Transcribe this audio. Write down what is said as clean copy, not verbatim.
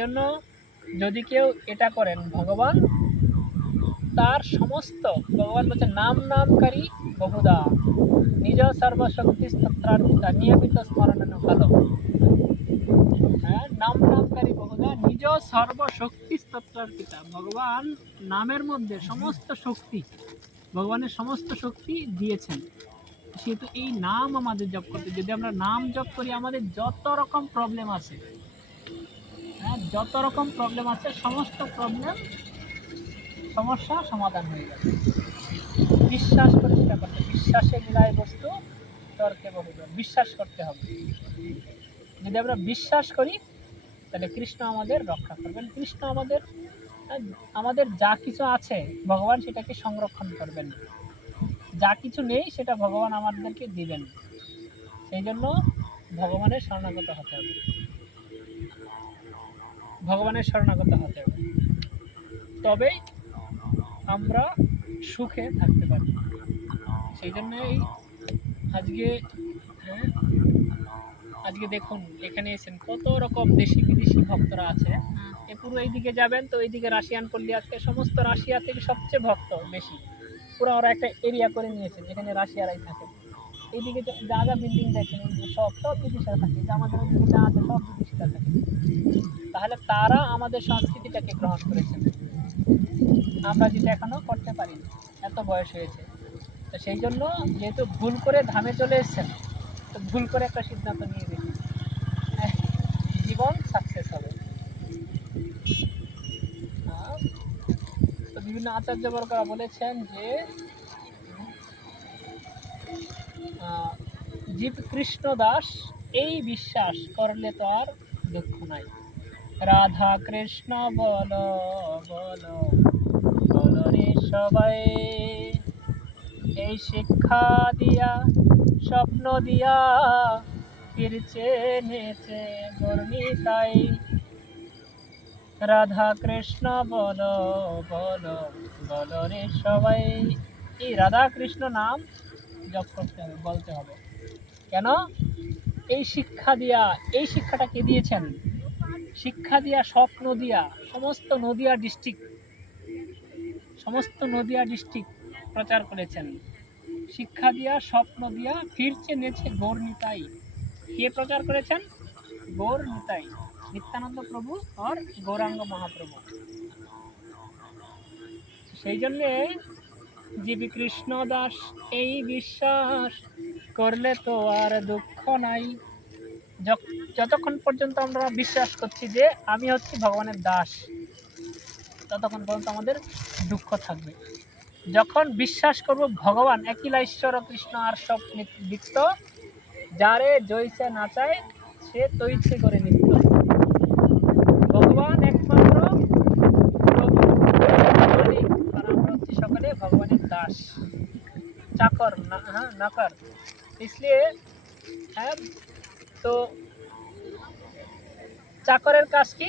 জন্য যদি কেউ এটা করেন, ভগবান তার সমস্ত, ভগবান বলছে নাম নামকারী বহুদা নিজ সর্বশক্তি স্তোত্রার্পিতা নিয়মিত স্মরণেন ভালো। হ্যাঁ, নাম নামকারী বহুদা নিজ সর্বশক্তি স্তোত্রার্পিতা। ভগবান নামের মধ্যে সমস্ত শক্তি, ভগবানের সমস্ত শক্তি দিয়েছেন। সেহেতু এই নাম আমাদের জপ করতে, যদি আমরা নাম জপ করি আমাদের যত রকম প্রবলেম আছে, হ্যাঁ যত রকম প্রবলেম আছে সমস্ত প্রবলেম, সমস্যা সমাধান হয়ে যাবে। বিশ্বাস করে সেটা করতে, বিশ্বাসে মিলায় বস্তু তর্কে বহু, বিশ্বাস করতে হবে। যদি আমরা বিশ্বাস করি তাহলে কৃষ্ণ আমাদের রক্ষা করবেন। কৃষ্ণ আমাদের যা কিছু আছে ভগবান সেটাকে সংরক্ষণ করবেন, যা কিছু নেই সেটা ভগবান আমাদেরকে দিবেন। সেই জন্য ভগবানের শরণাগত হতে হবে, ভগবানের শরণাগত হতে হবে, তবেই আমরা সুখে থাকতে পারি। সেই জন্যই আজকে দেখুন এখানে এসেছেন কত রকম দেশি বিদেশি ভক্তরা আছে। পুরো এইদিকে যাবেন তো এইদিকে রাশিয়ান পল্লী, আজকে সমস্ত রাশিয়া থেকে সবচেয়ে ভক্ত বেশি, পুরো ওরা একটা এরিয়া করে নিয়েছে যেখানে রাশিয়ারাই থাকে। এইদিকে যা যা বিল্ডিং দেখেন সব বিদেশিরা থাকে, আমাদের ওইদিকে যা আছে সব বিদেশিরা থাকে। তাহলে তারা আমাদের সংস্কৃতিটাকে গ্রহণ করেছেন, আমরা যেটা এখনো করতে পারিনি, এত বয়স হয়েছে। তো সেই জন্য যেহেতু ভুল করে ধামে চলে এসেছেন, তো ভুল করে একটা সিদ্ধান্ত নিয়ে দিন, জীবন সাকসেস হবে। তো বিভিন্ন আচার্যবর্গরা বলেছেন যে জীব কৃষ্ণ দাস এই বিশ্বাস করলে তো আর দুঃখ নাই। রাধা কৃষ্ণ বল বল বল রে সবাই, এই শিক্ষা দিয়া স্বপ্ন দিয়া ফিরছে নেচে গর্মিতাই। রাধা কৃষ্ণ বল বল বল রে সবাই। এই রাধা কৃষ্ণ নাম জপ করতে হবে, বলতে হবে। কেন? এই শিক্ষা দিয়া, এই শিক্ষাটা কে দিয়েছেন? শিক্ষা দিয়া, স্বপ্ন দিয়া সমস্ত নদিয়া ডিস্ট্রিক্ট প্রচার করেছেন। শিক্ষা দিয়া, স্বপ্ন দিয়া ফিরছে নেছে গৌর নিতাই। কে প্রচার করেছেন? গৌর নিতাই, নিত্যানন্দ প্রভু আর গৌরাঙ্গ মহাপ্রভু। সেই জন্যে জীব কৃষ্ণ দাস এই বিশ্বাস করলে তো আর দুঃখ নাই। যতক্ষণ পর্যন্ত আমরা বিশ্বাস করছি যে আমি হচ্ছি ভগবানের দাস, ততক্ষণ পর্যন্ত আমাদের দুঃখ থাকবে। যখন বিশ্বাস করব ভগবান একইলা ঈশ্বর কৃষ্ণ আর সব নিত্য, যারে জয়সে নাচায় সে তৈছে করে নিত্য। ভগবান একমাত্র প্রভু, আর আমরা হচ্ছি সকলে ভগবানের দাস, চাকর নকর। इसलिए তো চাকরের কাজ কি?